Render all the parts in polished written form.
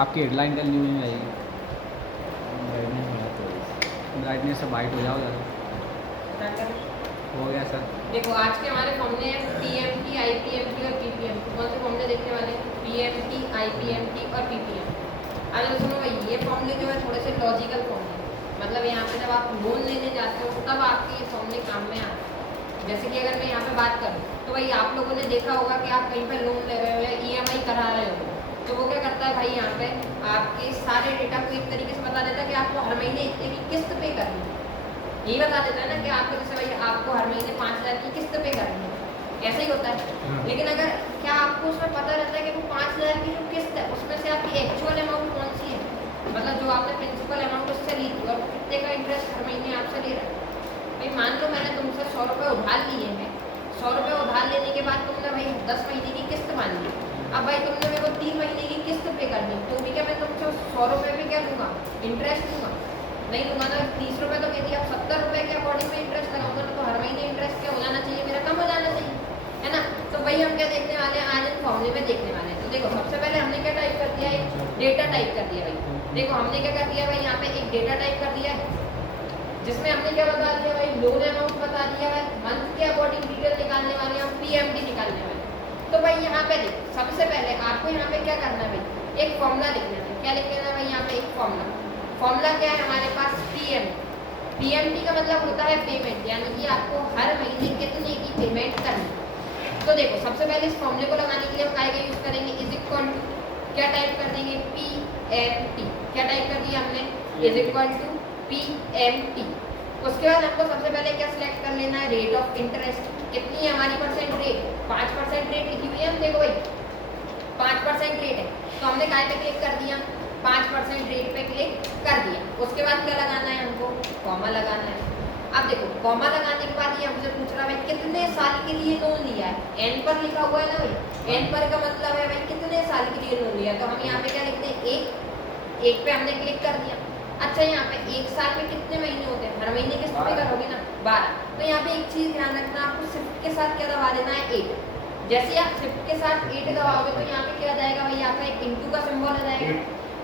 आपकी हेडलाइन कल न्यूज़ में आएगी। ब्राइटनेस से वाइट हो जाओ ज़्यादा। हो गया सर। देखो आज के हमारे फॉर्मूले हैं पीएमटी, आईपीएमटी और पीपीएमटी। कौन से फॉर्मूले देखने वाले हैं? पीएमटी, आईपीएमटी और पीपीएमटी। अगर सुनो भाई, ये फॉर्मूले जो है थोड़े से लॉजिकल फॉर्मूले, मतलब यहाँ पे जब आप लोन लेने जाते हो तब आपके ये फॉर्मूले काम में आते हैं। जैसे कि अगर मैं यहाँ पे बात करूँ तो भाई आप लोगों ने देखा होगा कि आप कहीं पर लोन ले रहे हो या ईएमआई करा रहे हो, तो वो क्या करता है भाई, यहाँ पे आपके सारे डेटा को एक तरीके से बता देता है कि आपको हर महीने इतने की किस्त पे करनी है। यही बता देता है ना कि आपको जैसे भाई आपको हर महीने 5,000 की किस्त पे करनी है, ऐसा ही होता है। लेकिन अगर क्या आपको उसमें पता रहता है कि वो 5,000 की जो किस्त है उसमें से आपकी एक्चुअल अमाउंट कौन सी है, मतलब जो आपने प्रिंसिपल अमाउंट उससे ली थी और कितने का इंटरेस्ट हर महीने आपसे ले रहा है। भाई मान लो मैंने तुमसे 100 रुपये उधार लिए हैं, 100 रुपये उधार लेने के बाद तुमने भाई 10 महीने की किस्त मान ली। अब भाई तुमने मेरे को 3 महीने की किस्त पे करनी, तो भी क्या मैं तुमसे 100 रुपये पे क्या लूँगा, इंटरेस्ट लूँगा? नहीं लूँगा ना। 30 रुपये तो कहती है, अब 70 रुपये के अकॉर्डिंग में इंटरेस्ट लगाऊंगा ना, तो हर महीने इंटरेस्ट क्या हो जाना चाहिए मेरा, कम हो जाना चाहिए, है ना। तो वही हम क्या देखने वाले हैं आज इन फॉर्मूले में देखने वाले हैं। तो देखो सबसे पहले हमने क्या टाइप कर दिया, एक डेटा टाइप कर दिया भाई। देखो हमने क्या कर दिया भाई, यहाँ पे एक डेटा टाइप कर दिया है जिसमें हमने क्या बता दिया भाई, लोन अमाउंट बता दिया है, मंथ के अकॉर्डिंग डिटेल निकालने वाले हम पीएमडी निकालने वाले। तो भाई यहाँ पे देखो सबसे पहले आपको यहाँ पे क्या करना है भाई, एक फॉर्मूला लिख लेना है। क्या लिख लेना है भाई, यहाँ पे एक फॉर्मूला। फॉर्मूला क्या है हमारे पास, पीएमडी। पीएमडी का मतलब होता है पेमेंट, यानी कि आपको हर महीने कितने की पेमेंट करनी है। तो देखो सबसे पहले इस फॉर्मूले को लगाने के लिए हम काय का यूज करेंगे, इज इक्वल टू क्या टाइप कर देंगे, पीएमटी। क्या टाइप कर दिया हमने, इज इक्वल टू पीएमटी। उसके बाद हमको सबसे पहले क्या सिलेक्ट कर लेना है, रेट ऑफ इंटरेस्ट। कितनी है हमारी परसेंट रेट, 5% रेट लिखी हुई है। हम देखो भाई 5% रेट है, तो हमने काय पे क्लिक कर दिया, 5% रेट पे क्लिक कर दिया। उसके बाद क्या लगाना है हमको, कॉमा लगाना है। अब देखो कॉमा लगाने के बाद ये हमसे पूछ रहा है भाई कितने साल के लिए लोन लिया है, एन पर लिखा हुआ है ना भाई, एन पर का मतलब है भाई कितने साल के लिए लोन लिया। तो हम यहाँ पे क्या लिखते हैं, एक पे हमने क्लिक कर दिया। अच्छा यहाँ पे एक साल में कितने महीने होते हैं, हर महीने किस्त पे करोगे ना, 12। तो यहाँ पे एक चीज ध्यान रखना, आपको शिफ्ट के साथ क्या दबा देना है, 8। जैसे आप शिफ्ट के साथ 8 दबाओगे तो यहाँ पे क्या आ जाएगा भाई, यहाँ पे एक इंटू का सिंबल आ जाएगा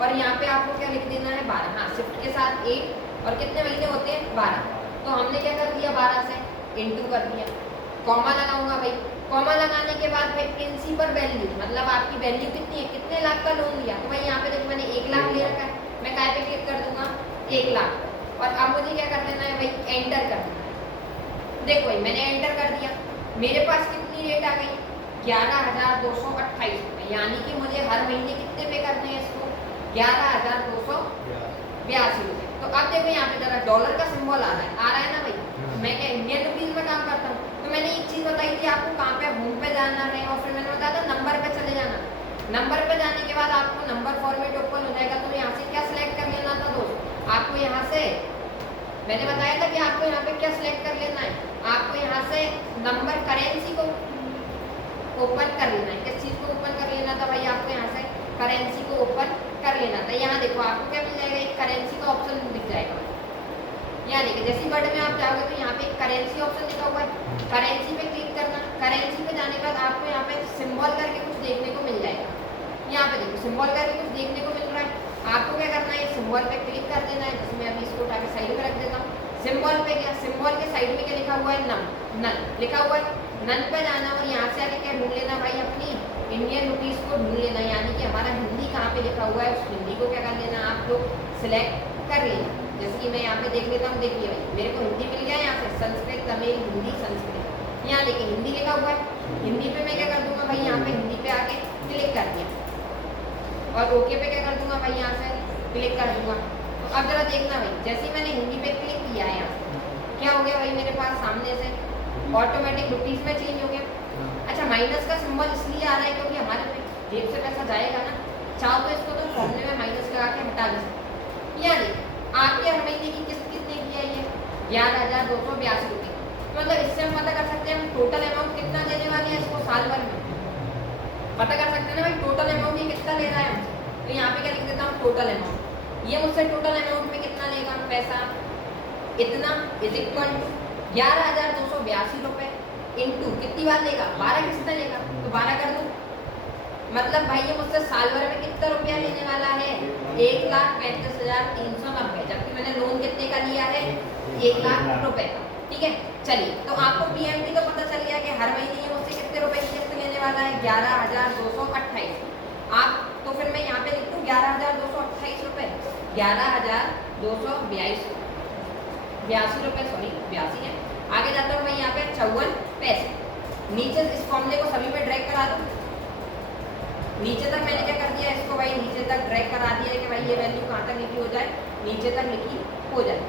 और यहाँ पे आपको क्या लिख देना है, 12। हाँ शिफ्ट के साथ 8 और कितने महीने होते हैं, 12। तो हमने क्या कर दिया, 12 से इंटू कर दिया। कॉमा लगाऊंगा भाई, कॉमा लगाने के बाद भाई प्रिंसिपल वैल्यू, मतलब आपकी वैल्यू कितनी है, कितने लाख का लोन लिया। तो भाई यहाँ पे देखो मैंने 1 लाख ले रखा है, मैं काय पे क्लिक कर दूंगा, 1 लाख। और अब मुझे क्या कर देना है भाई, एंटर कर देना है। देखो भाई मैंने एंटर कर दिया, मेरे पास कितनी रेट आ गई, 11,228 रुपये, यानी कि मुझे हर महीने कितने पे करने हैं इसको, 11,282 रुपये। तो अब देखो यहाँ पे जरा डॉलर का सिंबल आ रहा है ना भाई, मैं क्या इंडियन रुपीज में काम करता हूँ। तो मैंने एक चीज बताई थी आपको, कहाँ पे होम पे जाना है और फिर मैंने बताया था नंबर पे चले जाना। नंबर पे जाने के बाद आपको नंबर फॉर्मेट ओपन हो जाएगा, तो यहाँ से क्या सिलेक्ट कर लेना था दोस्त, आपको यहाँ से मैंने बताया था कि आपको यहाँ पे क्या सिलेक्ट कर लेना है, आपको यहाँ से नंबर करेंसी को ओपन कर लेना है। किस चीज को ओपन कर लेना था भाई, आपको यहाँ से करेंसी को ओपन कर लेना था। यहाँ देखो आपको क्या मिल जाएगा, एक करेंसी का ऑप्शन दिख जाएगा। यहाँ देखिए जैसी वर्ड में आप जाओगे तो यहाँ पे एक करेंसी ऑप्शन लिखा हुआ है, करेंसी पे क्लिक करना। करेंसी पे जाने के बाद आपको यहाँ पे सिंबल करके कुछ देखने को मिल जाएगा। यहाँ पे देखो सिंबल करके कुछ देखने को मिल रहा है, आपको क्या करना है, सिंबल पे क्लिक कर देना है। जैसे मैं अभी इसको उठा के साइड में रख देता हूँ। सिंबल पे क्या, सिंबल के साइड में क्या लिखा हुआ है, नन लिखा हुआ है। नन पे जाना और यहाँ से आके क्या ढूंढ लेना भाई, अपनी इंडियन रुपीज को ढूंढ लेना, यानी कि हमारा हिंदी कहाँ पे लिखा हुआ है, उस हिंदी को क्या कर लेना, आप लोग सिलेक्ट कर लेना। जैसे कि मैं यहाँ पे देख लेता हूँ, देखिए भाई मेरे को हिंदी मिल गया, यहाँ से संस्कृत, तमिल, हिंदी, संस्कृत। यहाँ देखिए हिंदी लिखा हुआ है, हिंदी पे मैं क्या कर दूंगा भाई, यहाँ पे हिंदी पे आके क्लिक कर दिया और ओके पे क्या कर दूंगा भाई, यहाँ से क्लिक कर दूंगा। तो अब जरा देखना भाई, जैसे ही मैंने हिंदी पे क्लिक किया है, यहाँ से क्या हो गया भाई, मेरे पास सामने से ऑटोमेटिक रुपीज में चेंज हो गया। अच्छा माइनस का सिंबल इसलिए आ रहा है क्योंकि हमारे जेब से पैसा जाएगा ना, चाहो तो इसको तो फॉर्मूले में माइनस लगा के हटा दे सकते। यानी आपके हर महीने की किस्त कितने की आई है, 11,282 रुपये। मतलब इससे हम पता कर सकते हैं हम टोटल अमाउंट कितना देने वाले हैं इसको साल भर में, पता कर सकते हैं ना भाई टोटल अमाउंट ये कितना ले रहा है हमसे। तो यहाँ पे क्या लिख देता हूँ, टोटल अमाउंट। ये मुझसे टोटल अमाउंट में कितना लेगा पैसा, इतना इज इक्वल टू 11,282 रुपये इंटू कितनी बार लेगा, 12 किस्तें लेगा, तो 12 कर दूँ। मतलब भाई ये मुझसे साल भर में कितना रुपया लेने वाला है, 1,35,390, जबकि मैंने लोन कितने का लिया है 1 लाख रुपए का। ठीक है, चलिए तो आपको पीएमटी तो पता चल गया कि हर महीने ये मुझसे कितने रुपए की किस्त लेने वाला है 11,228। आप तो फिर मैं यहाँ पे लिख दूँ 11,228 रुपए, 11,282 रुपए, सॉरी 82 है। आगे जाता हूँ मैं यहाँ पे 54 पैसे। नीचे इस फॉर्मूले को सभी पे ड्रैग करा दो। नीचे तक मैंने क्या कर दिया, इसको भाई नीचे तक ड्रैग करा दिया कि भाई ये वैल्यू कहाँ तक लिखी हो जाए, नीचे तक लिखी हो जाए।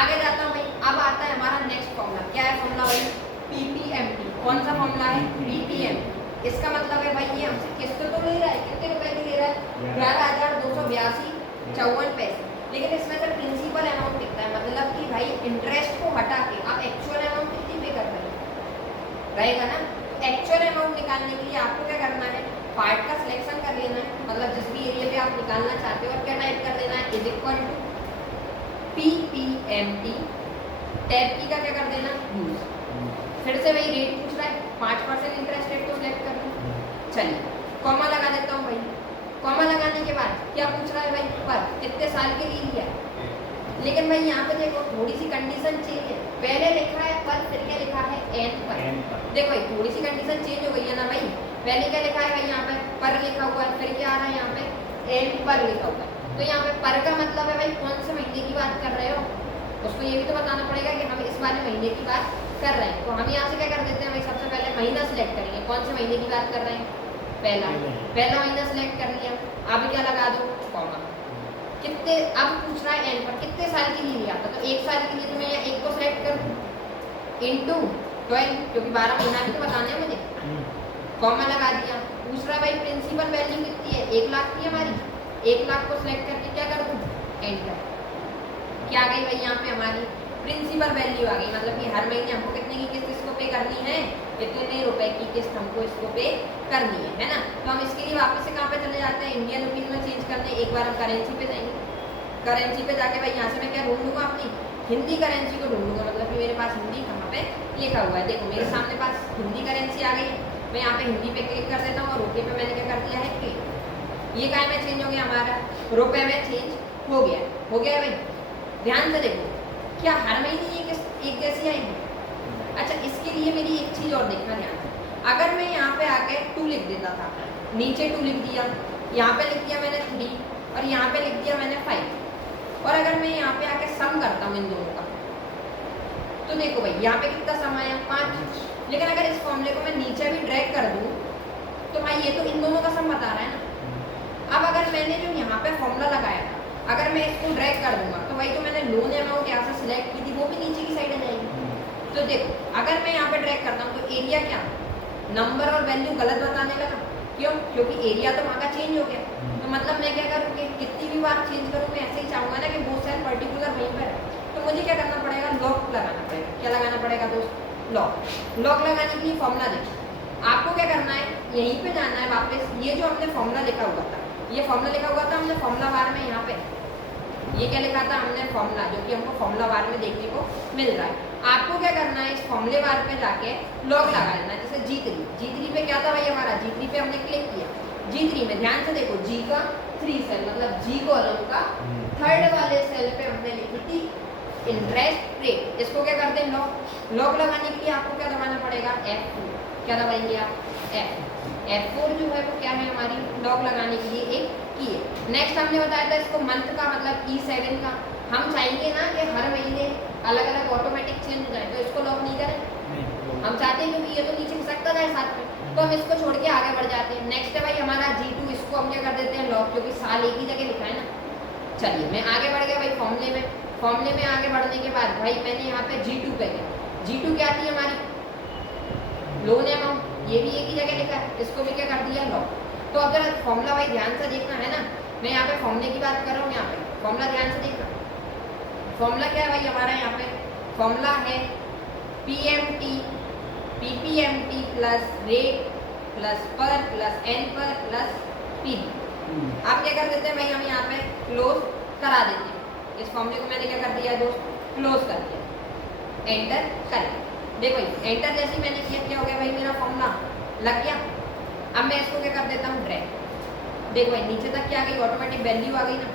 आगे जाता हूँ भाई, अब आता है हमारा नेक्स्ट फॉर्मूला। क्या है फॉर्मूला भाई? पीपीएमटी। कौन सा फॉर्मूला है? पीपीएमटी। इसका मतलब है भाई ये हमसे किस्त तो ले रहा है, कितने रुपए की ले रहा है 11,282.54 पैसे, लेकिन इसमें से प्रिंसिपल अमाउंट कितना है, मतलब कि भाई इंटरेस्ट को हटा के आप एक्चुअल अमाउंट कितनी पे कर रहे हैं रहेगा ना। तो एक्चुअल अमाउंट निकालने के लिए आपको क्या करना है, पार्ट का सिलेक्शन कर लेना है, मतलब जिस भी एरिया पे आप निकालना चाहते हो, और क्या टाइप कर देना है is equal to PPMT, tab की का क्या कर देना यूज। फिर से वही रेट पूछ रहा है, 5% इंटरेस्ट रेट को सिलेक्ट कर लो। चलिए कॉमा लगा देता हूँ भाई। कॉमा लगाने के बाद क्या पूछ रहा है भाई, पर कितने साल के लिए लिया। लेकिन भाई यहाँ पे देखो थोड़ी सी कंडीशन चेंज है, पहले लिखा है पर, फिर क्या लिखा है एन पर। देखो भाई थोड़ी सी कंडीशन चेंज हो गई है ना भाई, पहले क्या लिखा है भाई यहाँ पे पर लिखा हुआ है, फिर क्या आ रहा है यहाँ पे एन पर लिखा हुआ है। तो यहाँ पे पर का मतलब है भाई कौन से महीने की बात कर रहे हो, उसको ये भी तो बताना पड़ेगा कि हम इस वाले महीने की बात कर रहे हैं। तो हम यहाँ से क्या कर देते हैं भाई, सबसे पहले महीना सिलेक्ट करेंगे, कौन से महीने की बात कर रहे हैं, पहला महीना सिलेक्ट कर लिया। अब क्या लगा दो कॉमा, कितने, अब पूछ रहा है एन पर कितने साल के लिए लिया था, तो 1 साल के लिए तो मैं यहाँ 1 को सिलेक्ट करूँ इंटू 12, क्योंकि 12 महीना भी तो बताना है मुझे। कॉमा लगा दिया। पूछ रहा है भाई प्रिंसिपल वैल्यू कितनी है, 1 लाख की हमारी, 1 लाख को सिलेक्ट करके क्या कर दूँ एंटर। क्या आ गई भाई यहाँ पे हमारी प्रिंसिपल वैल्यू आ गई, मतलब कि हर महीने हमको कितने की किस्त इसको पे करनी है, कितने रुपए की किस्त हमको इसको पे करनी है ना। तो हम इसके लिए वापस से कहाँ पे चले जाते हैं, इंडियन रुपीज में चेंज करने। एक बार हम करेंसी पे जाएंगे, करेंसी पे जाके भाई यहाँ से मैं क्या ढूंढ लूँगा, अपनी हिंदी करेंसी को ढूंढूंगा, मतलब कि मेरे पास हिंदी कहाँ पे लिखा हुआ है। देखो मेरे सामने पास हिंदी करेंसी आ गई है, मैं यहाँ पे हिंदी पे क्लिक कर देता हूँ और रुपये पे मैंने क्या कर दिया है क्लिक। ये काय में चेंज हो गया हमारा, रुपये में चेंज हो गया भाई। ध्यान से देखो, क्या हर महीने ये किस्त एक जैसी आएगी। अच्छा इसके लिए मेरी एक चीज़ और देखना ध्यान से, अगर मैं यहाँ पे आके 2 लिख देता था, नीचे 2 लिख दिया, यहाँ पे लिख दिया मैंने 3 और यहाँ पे लिख दिया मैंने 5, और अगर मैं यहाँ पे आके सम करता हूँ इन दोनों का, तो देखो भाई यहाँ पे कितना सम आया 5। लेकिन अगर इस फॉर्मूले को मैं नीचे भी ड्रैग कर दूँ तो भाई ये तो इन दोनों का सम बता रहा है ना। अब अगर मैंने जो यहाँ पे फॉर्मूला लगाया था, अगर मैं इसको ड्रैग कर दूंगा तो भाई जो मैंने लोन अमाउंट यहाँ से सिलेक्ट की थी वो भी नीचे की साइड आ जाएगी। तो देखो अगर मैं यहाँ पे ड्रैग करता हूँ तो एरिया क्या, नंबर और वैल्यू गलत बताने लगा, क्यों, क्योंकि एरिया तो वहाँ का चेंज हो गया। तो मतलब मैं क्या करूँगी, कितनी भी बार चेंज करूँ मैं ऐसे ही चाहूँगा ना कि वो सेल पर्टिकुलर वहीं पर है, तो मुझे क्या करना पड़ेगा, लॉक लगाना पड़ेगा। क्या लगाना पड़ेगा दोस्त, लॉक। लॉक लगाने के लिए फॉर्मूला देखिए, आपको क्या करना है, यहीं पे जाना है वापस। ये जो हमने फॉर्मूला लिखा हुआ था, ये फॉर्मूला लिखा हुआ था हमने फॉर्मूला बार में, यहाँ पे ये क्या लिखा था हमने फॉर्मूला, जो कि हमको फॉर्मूला बार में देखने को मिल रहा है। आपको क्या करना है, इस फॉर्मूले बार पे जाके लॉक लगा लेना है। जैसे G3 पे क्या था भाई हमारा, G3 पे हमने क्लिक किया। G3 में ध्यान से देखो, G का 3 सेल, मतलब G कॉलम का 3rd वाले सेल पे हमने लिखी थी इंटरेस्ट रेट। इसको क्या करते हैं, लॉक। लॉक लगाने के लिए आपको क्या दबाना पड़ेगा, F4। क्या दबाएंगे आप, F4 जो है वो क्या है हमारी लॉक लगाने के लिए एक की है। नेक्स्ट हमने बताया था इसको मंथ का, मतलब E7 का। हम चाहेंगे ना कि हर महीने अलग अलग ऑटोमेटिक चेंज हो जाए, तो इसको लॉक नहीं करें, हम चाहते हैं क्योंकि ये तो नीचे खिसकता जाए साथ में, तो हम इसको छोड़ के आगे बढ़ जाते हैं। नेक्स्ट है भाई हमारा G2, इसको हम क्या कर देते हैं लॉक, क्योंकि साल एक ही जगह लिखा है ना। चलिए मैं आगे बढ़ गया भाई फॉर्मूले में आगे बढ़ने के बाद भाई मैंने यहाँ पे G2 पे गया। G2 क्या थी हमारी, लोन अमाउंट, ये भी एक ही जगह लिखा है, इसको भी क्या कर दिया लॉक। तो अगर फॉर्मूला भाई ध्यान से देखना है ना, मैं यहाँ पे फॉर्मूले की बात कर रहा हूँ, यहाँ पे फॉर्मूला ध्यान से देखना। फॉर्मूला क्या है भाई हमारा, यहाँ पे फॉर्मूला है पीपीएमटी प्लस रेट प्लस पर प्लस एन पर प्लस पी। आप क्या कर देते हैं भाई, हम यहाँ पे क्लोज करा देते हैं। इस फॉर्मूले को मैंने क्या कर दिया दोस्त, क्लोज कर दिया, एंटर कर। देखो एंटर जैसे मैंने किया, क्या हो गया भाई, मेरा फॉर्मूला लग गया। अब मैं इसको क्या कर देता हूँ ड्रैग, देखो भाई नीचे तक क्या आ गई, ऑटोमेटिक वैल्यू आ गई ना,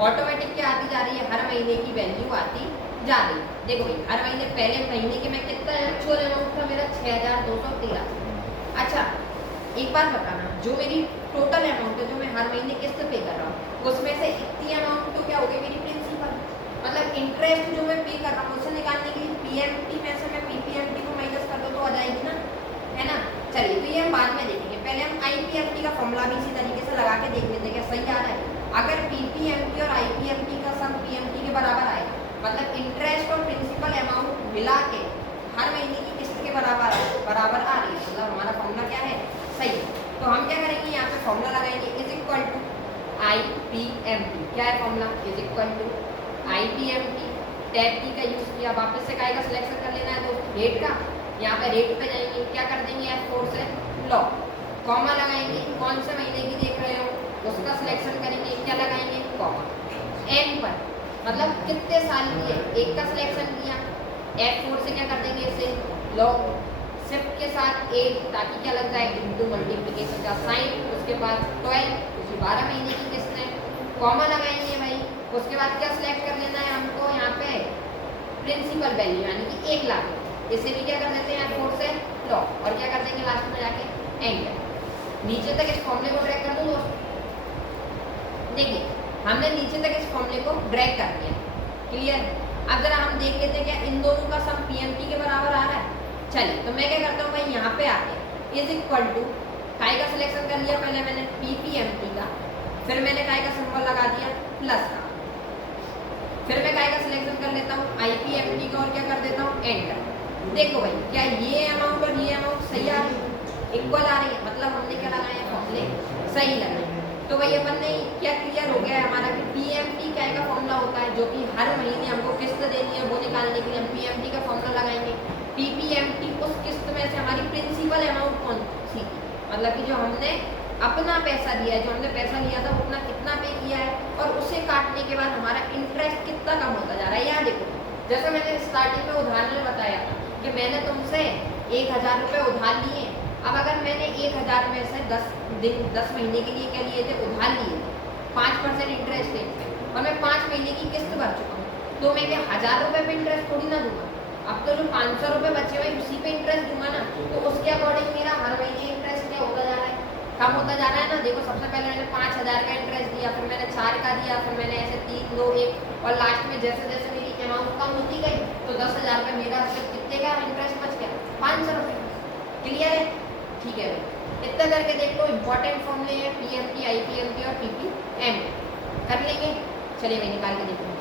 ऑटोमेटिक क्या आती जा रही है, हर महीने की वैल्यू आती जा रही है। देखो भाई हर महीने पहले महीने के मैं कितना एक्चुअल अमाउंट था मेरा 6213। अच्छा एक बात बताना, जो मेरी टोटल अमाउंट है जो मैं हर महीने किस्त पे कर रहा हूँ उसमें से इतनी अमाउंट तो क्या हो गई मेरी प्रिंसिपल, मतलब इंटरेस्ट जो मैं पे कर रहा हूँ उसे निकालने के लिए पीएमटी में से मैं पीपीएमटी को माइनस कर दो तो आ जाएगी ना, है ना। चलिए तो ये हम बाद में देखेंगे, पहले हम आईपीएमटी का फॉर्मूला भी इसी तरीके से लगा के देख लेते हैं क्या सही आ रहा है। अगर पीपीएमटी और आईपीएमटी का सम पीएमटी के बराबर आए, मतलब इंटरेस्ट और प्रिंसिपल अमाउंट मिला के हर महीने की किस्त के बराबर आ रही है, मतलब हमारा फॉर्मूला क्या है, सही है। तो हम क्या करेंगे, यहाँ पे फॉर्मूला लगाएंगे इज इक्वल टू आईपीएमटी, क्या है formula, is equal to IPMT, tab की का यूज किया, वापस से काय का सिलेक्शन कर लेना है दोस्त, रेट का, यहाँ पे रेट पे जाएंगे, क्या कर देंगे F4 से लॉग, कॉमा लगाएंगे, कौन से महीने की देख रहे हो उसका सिलेक्शन करेंगे, क्या लगाएंगे कॉमा, एन पर मतलब कितने साल की है एक का सिलेक्शन किया, F4 से क्या कर देंगे इसे लॉग, शिफ्ट के साथ 8 ताकि क्या लग जाए इनटू मल्टीप्लिकेशन का साइन, उसके बाद 12 क्योंकि 12 महीने की किस्त है, कॉमा लगाएंगे भाई, उसके बाद क्या सिलेक्ट कर लेना है हमको यहाँ पे प्रिंसिपल वैल्यू यानी कि 1 लाख, इसे भी क्या कर देते हैं F4 से लॉग और क्या कर देंगे लास्ट में जाके एंटर। नीचे तक इस फॉर्मूले को ड्रैग कर दो दोस्तों, देखिए हमने नीचे तक इस फॉर्मूले को ड्रैग कर दिया, क्लियर। अब जरा हम देख लेते हैं क्या इन दोनों का सम पीएमटी के बराबर आ रहा है। चलिए तो मैं क्या करता हूँ भाई यहाँ पे आके इज इक्वल टू काय का सिलेक्शन कर लिया पहले मैंने पीपीएमटी का, फिर मैंने काय का सिंबल लगा दिया प्लस का, फिर मैं काय का सिलेक्शन कर लेता हूँ आईपीएमटी का और क्या कर देता हूँ एंटर। देखो भाई क्या ये अमाउंट और ये अमाउंट सही आ रही है, इक्वल आ रही है, मतलब हमने क्या लगाया फॉर्मूले सही लगाए। तो भाई अपन ने क्या क्लियर हो गया है हमारा कि पीएमटी काय का फॉर्मूला होता है जो कि हर महीने हमको किस्त देनी है, वो निकालने के लिए हम पीएमटी का फॉर्मूला लगाएंगे। पीपीएमटी उस किस्त में से हमारी प्रिंसिपल अमाउंट कौन सी थी, मतलब कि जो हमने अपना पैसा दिया है, जो हमने पैसा लिया था उतना कितना पे किया है और उसे काटने के बाद हमारा इंटरेस्ट कितना कम होता जा रहा है। यहाँ देखो जैसे मैंने स्टार्टिंग में उदाहरण में बताया था कि मैंने तुमसे 1000 रुपये उधार लिए, अब अगर मैंने 1000 में से 10 महीने के लिए क्या लिए थे उधार लिए, 5% इंटरेस्ट रेट पे, और मैं 5 महीने की किस्त भर चुका हूँ, तो मैं क्या 1000 रुपये पे इंटरेस्ट थोड़ी ना दूंगा, अब तो जो 500 रुपये बचे हुए उसी पे इंटरेस्ट दूंगा ना, तो उसके अकॉर्डिंग मेरा हर महीने इंटरेस्ट क्या होता जा रहा है, कम होता जा रहा है ना। देखो सबसे पहले मैंने 5000 का इंटरेस्ट दिया, फिर मैंने 4 का दिया, फिर मैंने ऐसे 3 2 1 और लास्ट में जैसे जैसे मेरी अमाउंट कम होती गई तो 10,000 में मेरा सिर्फ कितने का इंटरेस्ट बच गया 500 रुपये। क्लियर है, ठीक है भाई, इतना करके देख लो। इंपॉर्टेंट फॉर्मूले हैं पीएमटी, आईपीएमटी और पीपीएम कर लेंगे। चलिए मैं निकाल के देखूँगी।